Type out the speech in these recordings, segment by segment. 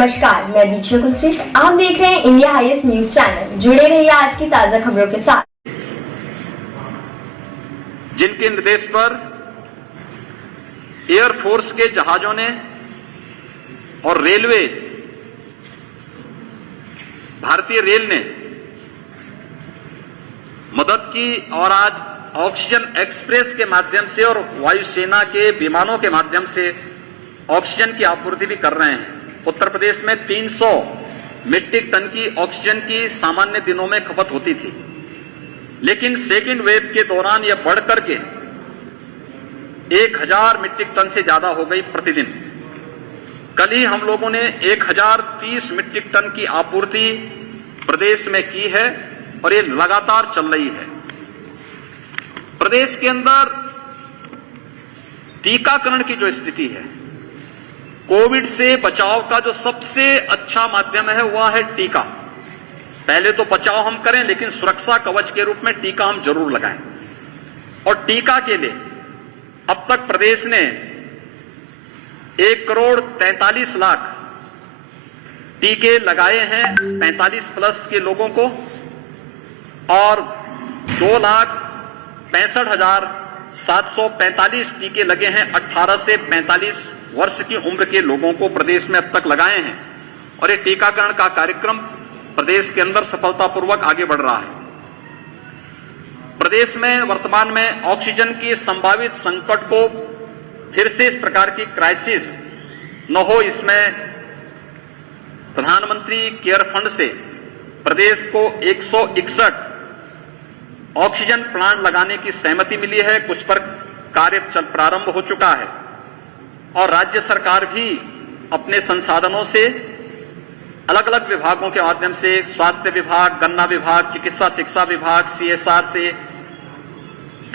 नमस्कार, मैं दीक्षा कुलश्रेष्ठ। आप देख रहे हैं इंडिया हाईएस्ट न्यूज चैनल। जुड़े रहिए आज की ताजा खबरों के साथ। जिनके निर्देश पर एयरफोर्स के जहाजों ने और रेलवे, भारतीय रेल ने मदद की और आज ऑक्सीजन एक्सप्रेस के माध्यम से और वायुसेना के विमानों के माध्यम से ऑक्सीजन की आपूर्ति भी कर रहे हैं। उत्तर प्रदेश में 300 मीट्रिक टन की ऑक्सीजन की सामान्य दिनों में खपत होती थी, लेकिन सेकेंड वेव के दौरान यह बढ़कर के 1000 मीट्रिक टन से ज्यादा हो गई प्रतिदिन। कल ही हम लोगों ने 1030 मीट्रिक टन की आपूर्ति प्रदेश में की है और ये लगातार चल रही है। प्रदेश के अंदर टीकाकरण की जो स्थिति है, कोविड से बचाव का जो सबसे अच्छा माध्यम है वह है टीका। पहले तो बचाव हम करें, लेकिन सुरक्षा कवच के रूप में टीका हम जरूर लगाएं। और टीका के लिए अब तक प्रदेश ने 1,43,00,000 टीके लगाए हैं 45 प्लस के लोगों को, और 2,65,745 टीके लगे हैं 18 से 45 वर्ष की उम्र के लोगों को प्रदेश में अब तक लगाए हैं। और ये टीकाकरण का कार्यक्रम प्रदेश के अंदर सफलतापूर्वक आगे बढ़ रहा है। प्रदेश में वर्तमान में ऑक्सीजन की संभावित संकट को फिर से इस प्रकार की क्राइसिस न हो, इसमें प्रधानमंत्री केयर फंड से प्रदेश को 161 ऑक्सीजन प्लांट लगाने की सहमति मिली है। कुछ पर कार्य प्रारंभ हो चुका है और राज्य सरकार भी अपने संसाधनों से अलग अलग विभागों के माध्यम से, स्वास्थ्य विभाग, गन्ना विभाग, चिकित्सा शिक्षा विभाग, CSR से,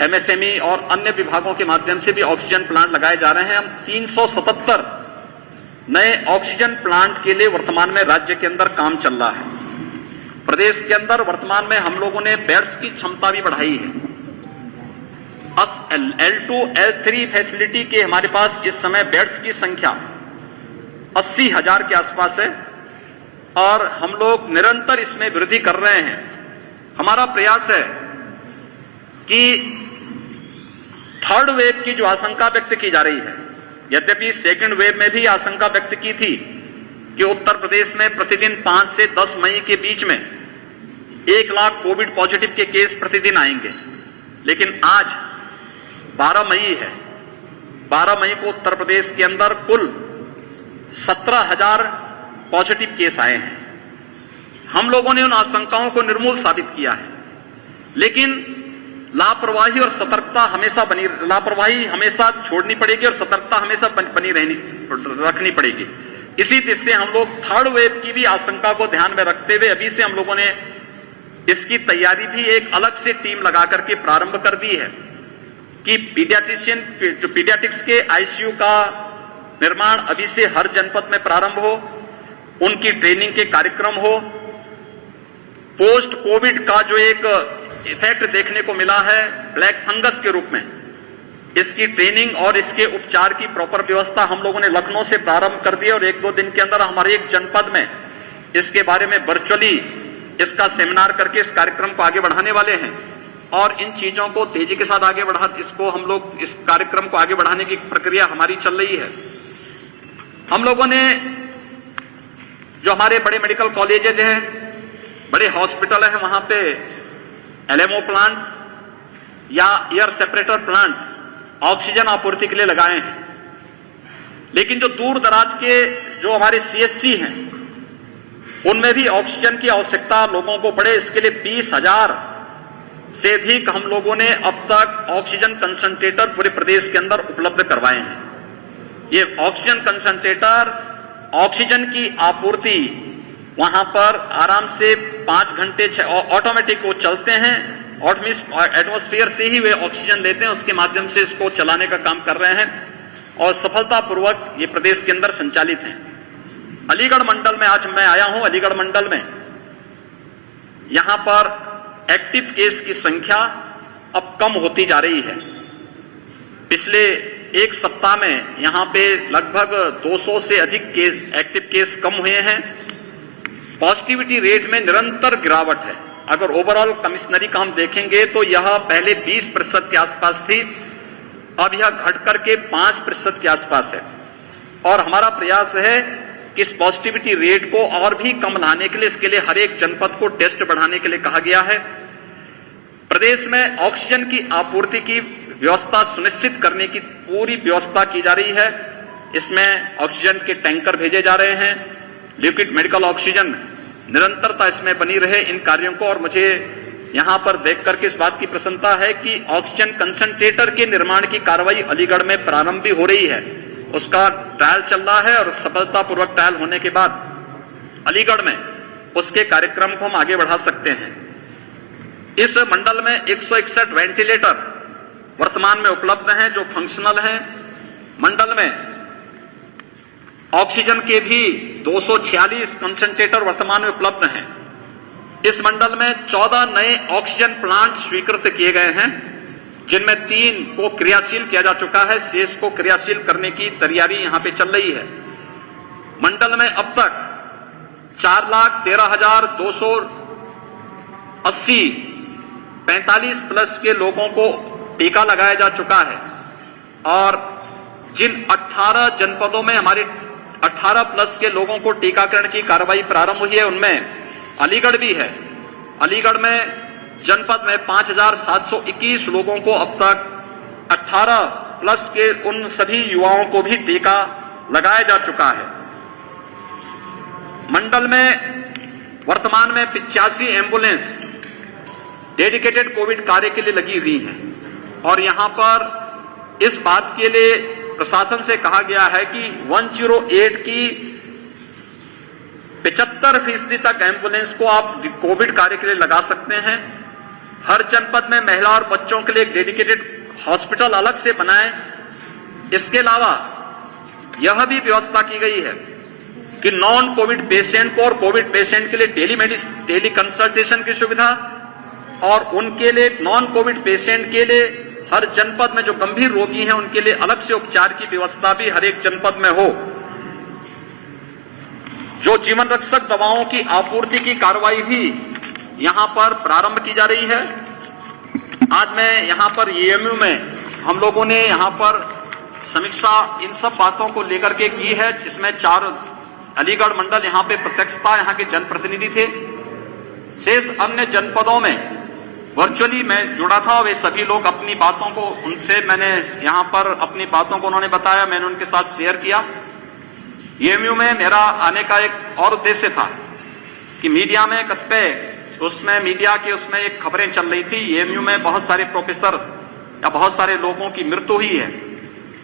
MSME और अन्य विभागों के माध्यम से भी ऑक्सीजन प्लांट लगाए जा रहे हैं। हम 377 नए ऑक्सीजन प्लांट के लिए वर्तमान में राज्य के अंदर काम चल रहा है। प्रदेश के अंदर वर्तमान में हम लोगों ने बेड्स की क्षमता भी बढ़ाई है। L2, L3 फैसिलिटी के हमारे पास इस समय बेड्स की संख्या 80,000 के आसपास है और हम लोग निरंतर इसमें वृद्धि कर रहे हैं। हमारा प्रयास है कि थर्ड वेव की जो आशंका व्यक्त की जा रही है, यद्यपि सेकंड वेव में भी आशंका व्यक्त की थी कि उत्तर प्रदेश में प्रतिदिन 5 से 10 मई के बीच में 1 लाख कोविड पॉजिटिव के केस प्रतिदिन आएंगे, लेकिन आज 12 मई है। 12 मई को उत्तर प्रदेश के अंदर कुल 17,000 पॉजिटिव केस आए हैं। हम लोगों ने उन आशंकाओं को निर्मूल साबित किया है, लेकिन लापरवाही और सतर्कता लापरवाही हमेशा छोड़नी पड़ेगी और सतर्कता हमेशा रखनी पड़ेगी। इसी तरह से हम लोग थर्ड वेव की भी आशंका को ध्यान में रखते हुए अभी से हम लोगों ने इसकी तैयारी भी एक अलग से टीम लगा करके प्रारंभ कर दी है कि पीडियाट्रिक्स के ICU का निर्माण अभी से हर जनपद में प्रारंभ हो, उनकी ट्रेनिंग के कार्यक्रम हो। पोस्ट कोविड का जो एक इफेक्ट देखने को मिला है ब्लैक फंगस के रूप में, इसकी ट्रेनिंग और इसके उपचार की प्रॉपर व्यवस्था हम लोगों ने लखनऊ से प्रारंभ कर दी और 1-2 दिन के अंदर हमारे एक जनपद में इसके बारे में वर्चुअली इसका सेमिनार करके इस कार्यक्रम को आगे बढ़ाने वाले हैं। और इन चीजों को तेजी के साथ आगे हम लोग इस कार्यक्रम को आगे बढ़ाने की प्रक्रिया हमारी चल रही है। हम लोगों ने जो हमारे बड़े मेडिकल कॉलेजेज हैं, बड़े हॉस्पिटल हैं, वहां पे LMO प्लांट या एयर सेपरेटर प्लांट ऑक्सीजन आपूर्ति के लिए लगाए हैं। लेकिन जो दूर दराज के जो हमारे CSC हैं, उनमें भी ऑक्सीजन की आवश्यकता लोगों को पड़े, इसके लिए 20,000 से अधिक हम लोगों ने अब तक ऑक्सीजन कंसंट्रेटर पूरे प्रदेश के अंदर उपलब्ध करवाए हैं। ये ऑक्सीजन कंसंट्रेटर ऑक्सीजन की आपूर्ति वहां पर आराम से 5 घंटे ऑटोमेटिक वो चलते हैं, एटमॉस्फेयर से ही वे ऑक्सीजन लेते हैं, उसके माध्यम से इसको चलाने का काम कर रहे हैं और सफलतापूर्वक ये प्रदेश के अंदर संचालित हैं। अलीगढ़ मंडल में आज मैं आया हूं। अलीगढ़ मंडल में यहां पर एक्टिव केस की संख्या अब कम होती जा रही है। पिछले एक सप्ताह में यहां पे लगभग 200 से अधिक एक्टिव केस कम हुए हैं। पॉजिटिविटी रेट में निरंतर गिरावट है। अगर ओवरऑल कमिश्नरी का हम देखेंगे तो यह पहले 20% के आसपास थी, अब यह घटकर के 5% के आसपास है। और हमारा प्रयास है कि इस पॉजिटिविटी रेट को और भी कम लाने के लिए, इसके लिए हर एक जनपद को टेस्ट बढ़ाने के लिए कहा गया है। प्रदेश में ऑक्सीजन की आपूर्ति की व्यवस्था सुनिश्चित करने की पूरी व्यवस्था की जा रही है। इसमें ऑक्सीजन के टैंकर भेजे जा रहे हैं, लिक्विड मेडिकल ऑक्सीजन निरंतरता इसमें बनी रहे इन कार्यों को। और मुझे यहां पर देख करके इस बात की प्रसन्नता है कि ऑक्सीजन कंसंट्रेटर के निर्माण की कार्रवाई अलीगढ़ में प्रारंभ भी हो रही है। उसका ट्रायल चल रहा है और सफलतापूर्वक ट्रायल होने के बाद अलीगढ़ में उसके कार्यक्रम को हम आगे बढ़ा सकते हैं। इस मंडल में 161 वेंटिलेटर वर्तमान में उपलब्ध हैं जो फंक्शनल हैं। मंडल में ऑक्सीजन के भी 246 कंसंट्रेटर वर्तमान में उपलब्ध हैं। इस मंडल में 14 नए ऑक्सीजन प्लांट स्वीकृत किए गए हैं, जिनमें 3 को क्रियाशील किया जा चुका है। शेष को क्रियाशील करने की तैयारी यहां पे चल रही है। मंडल में अब तक 4,13,280 45 प्लस के लोगों को टीका लगाया जा चुका है। और जिन 18 जनपदों में हमारे 18 प्लस के लोगों को टीकाकरण की कार्रवाई प्रारंभ हुई है, उनमें अलीगढ़ भी है। अलीगढ़ में जनपद में 5,721 लोगों को अब तक 18 प्लस के उन सभी युवाओं को भी टीका लगाया जा चुका है। मंडल में वर्तमान में 85 एम्बुलेंस डेडिकेटेड कोविड कार्य के लिए लगी हुई हैं। और यहां पर इस बात के लिए प्रशासन से कहा गया है कि 108 की 75% तक एम्बुलेंस को आप कोविड कार्य के लिए लगा सकते हैं। हर जनपद में महिला और बच्चों के लिए एक डेडिकेटेड हॉस्पिटल अलग से बनाएं। इसके अलावा यह भी व्यवस्था की गई है कि नॉन कोविड पेशेंट को और कोविड पेशेंट के लिए टेली कंसल्टेशन की सुविधा, और उनके लिए नॉन कोविड पेशेंट के लिए हर जनपद में जो गंभीर रोगी हैं उनके लिए अलग से उपचार की व्यवस्था भी हर एक जनपद में हो। जो जीवन रक्षक दवाओं की आपूर्ति की कार्रवाई भी यहां पर प्रारंभ की जा रही है। आज मैं यहां पर एएमयू में हम लोगों ने यहां पर समीक्षा इन सब बातों को लेकर के की है, जिसमें 4 अलीगढ़ मंडल यहां पे प्रत्यक्षता यहां के जनप्रतिनिधि थे। शेष अन्य जनपदों में वर्चुअली मैं जुड़ा था। वे सभी लोग अपनी बातों को उनसे मैंने यहां पर अपनी बातों को उन्होंने बताया, मैंने उनके साथ शेयर किया। एएमयू में मेरा आने का एक और उद्देश्य था कि मीडिया में कतिपय उसमें मीडिया के उसमें एक खबरें चल रही थी, एएमयू में बहुत सारे प्रोफेसर या बहुत सारे लोगों की मृत्यु हुई है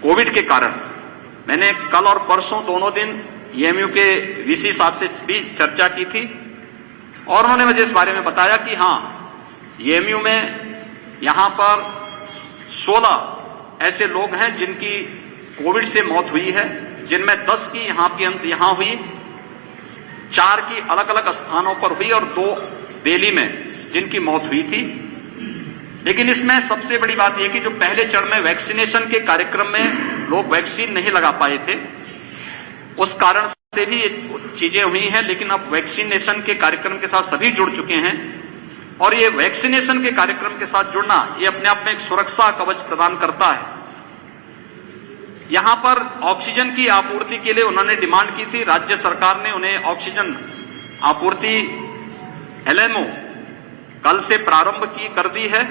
कोविड के कारण। मैंने कल और परसों दोनों दिन एएमयू के वीसी साहब से भी चर्चा की थी और उन्होंने मुझे इस बारे में बताया कि हाँ, एएमयू में यहां पर 16 ऐसे लोग हैं जिनकी कोविड से मौत हुई है, जिनमें 10 की यहां हुई, 4 की अलग अलग स्थानों पर हुई और 2 दिल्ली में जिनकी मौत हुई थी। लेकिन इसमें सबसे बड़ी बात यह कि जो पहले चरण में वैक्सीनेशन के कार्यक्रम में लोग वैक्सीन नहीं लगा पाए थे, उस कारण से भी ये चीजें हुई हैं। लेकिन अब वैक्सीनेशन के कार्यक्रम के साथ सभी जुड़ चुके हैं और ये वैक्सीनेशन के कार्यक्रम के साथ जुड़ना ये अपने आप में एक सुरक्षा कवच प्रदान करता है। यहां पर ऑक्सीजन की आपूर्ति के लिए उन्होंने डिमांड की थी, राज्य सरकार ने उन्हें ऑक्सीजन आपूर्ति एलएमओ कल से प्रारंभ कर दी है।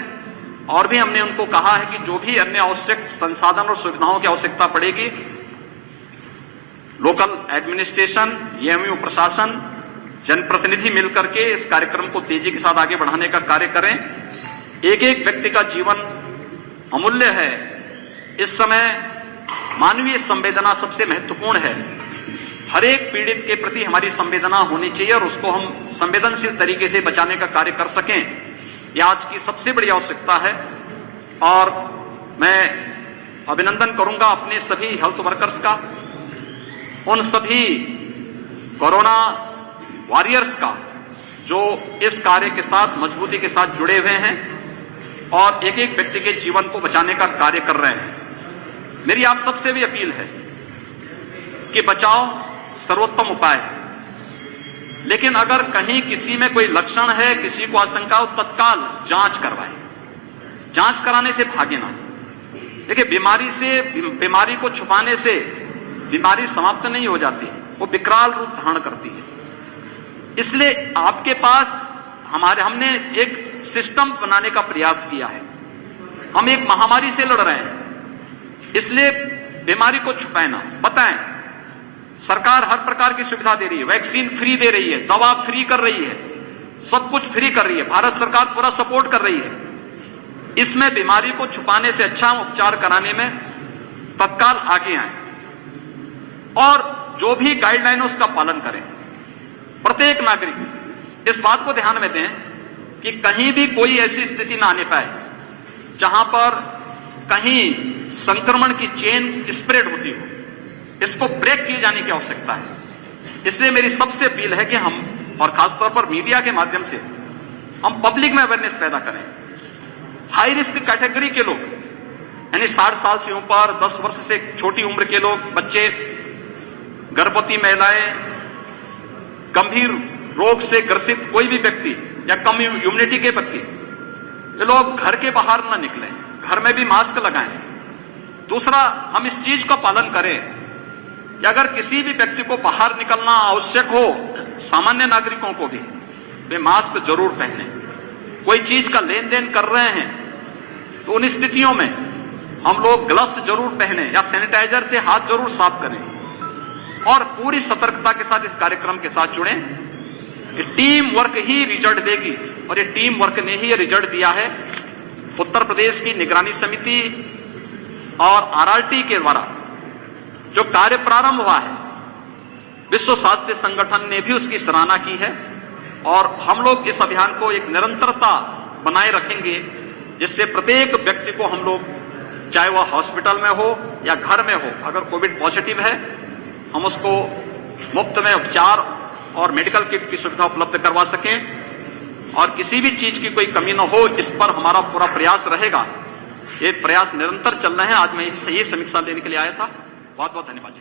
और भी हमने उनको कहा है कि जो भी अन्य आवश्यक संसाधन और सुविधाओं की आवश्यकता पड़ेगी, लोकल एडमिनिस्ट्रेशन, एएमयू प्रशासन, जनप्रतिनिधि मिलकर के इस कार्यक्रम को तेजी के साथ आगे बढ़ाने का कार्य करें। एक एक व्यक्ति का जीवन अमूल्य है। इस समय मानवीय संवेदना सबसे महत्वपूर्ण है। हर एक पीड़ित के प्रति हमारी संवेदना होनी चाहिए और उसको हम संवेदनशील तरीके से बचाने का कार्य कर सकें, यह आज की सबसे बड़ी आवश्यकता है। और मैं अभिनंदन करूंगा अपने सभी हेल्थ वर्कर्स का, उन सभी कोरोना वॉरियर्स का जो इस कार्य के साथ मजबूती के साथ जुड़े हुए हैं और एक एक व्यक्ति के जीवन को बचाने का कार्य कर रहे हैं। मेरी आप सबसे भी अपील है कि बचाव सर्वोत्तम उपाय है, लेकिन अगर कहीं किसी में कोई लक्षण है, किसी को आशंका हो, तत्काल जांच करवाएं। जांच कराने से भागे ना। देखिए, बीमारी को छुपाने से बीमारी समाप्त नहीं हो जाती, वो विकराल रूप धारण करती है। इसलिए आपके पास हमने एक सिस्टम बनाने का प्रयास किया है। हम एक महामारी से लड़ रहे हैं, इसलिए बीमारी को छुपाए ना, बताएं। सरकार हर प्रकार की सुविधा दे रही है, वैक्सीन फ्री दे रही है, दवा फ्री कर रही है, सब कुछ फ्री कर रही है, भारत सरकार पूरा सपोर्ट कर रही है। इसमें बीमारी को छुपाने से अच्छा उपचार कराने में तत्काल आगे आए और जो भी गाइडलाइन उसका पालन करें। प्रत्येक नागरिक इस बात को ध्यान में दें कि कहीं भी कोई ऐसी स्थिति ना आने पाए जहां पर कहीं संक्रमण की चेन स्प्रेड होती हो। इसको ब्रेक किए जाने की आवश्यकता है। इसलिए मेरी सबसे अपील है कि हम, और खासतौर पर मीडिया के माध्यम से, हम पब्लिक में अवेयरनेस पैदा करें। हाई रिस्क कैटेगरी के लोग, यानी 60 साल से ऊपर, 10 वर्ष से छोटी उम्र के लोग, बच्चे, गर्भवती महिलाएं, गंभीर रोग से ग्रसित कोई भी व्यक्ति या कम इम्यूनिटी के व्यक्ति, ये लोग घर के बाहर न निकलें, घर में भी मास्क लगाएं। दूसरा, हम इस चीज का पालन करें कि अगर किसी भी व्यक्ति को बाहर निकलना आवश्यक हो, सामान्य नागरिकों को भी, वे मास्क जरूर पहने। कोई चीज का लेन देन कर रहे हैं तो उन स्थितियों में हम लोग ग्लव्स जरूर पहने या सैनिटाइजर से हाथ जरूर साफ करें और पूरी सतर्कता के साथ इस कार्यक्रम के साथ जुड़ें। ये टीम वर्क ही रिजल्ट देगी और ये टीम वर्क ने ही ये रिजल्ट दिया है। उत्तर प्रदेश की निगरानी समिति और आरआरटी के द्वारा जो कार्य प्रारंभ हुआ है, विश्व स्वास्थ्य संगठन ने भी उसकी सराहना की है और हम लोग इस अभियान को एक निरंतरता बनाए रखेंगे, जिससे प्रत्येक व्यक्ति को हम लोग, चाहे वह हॉस्पिटल में हो या घर में हो, अगर कोविड पॉजिटिव है, हम उसको मुफ्त में उपचार और मेडिकल किट की सुविधा उपलब्ध करवा सकें और किसी भी चीज की कोई कमी न हो, इस पर हमारा पूरा प्रयास रहेगा। ये प्रयास निरंतर चल रहे हैं। आज मैं यही समीक्षा लेने के लिए आया था। बहुत बहुत धन्यवाद।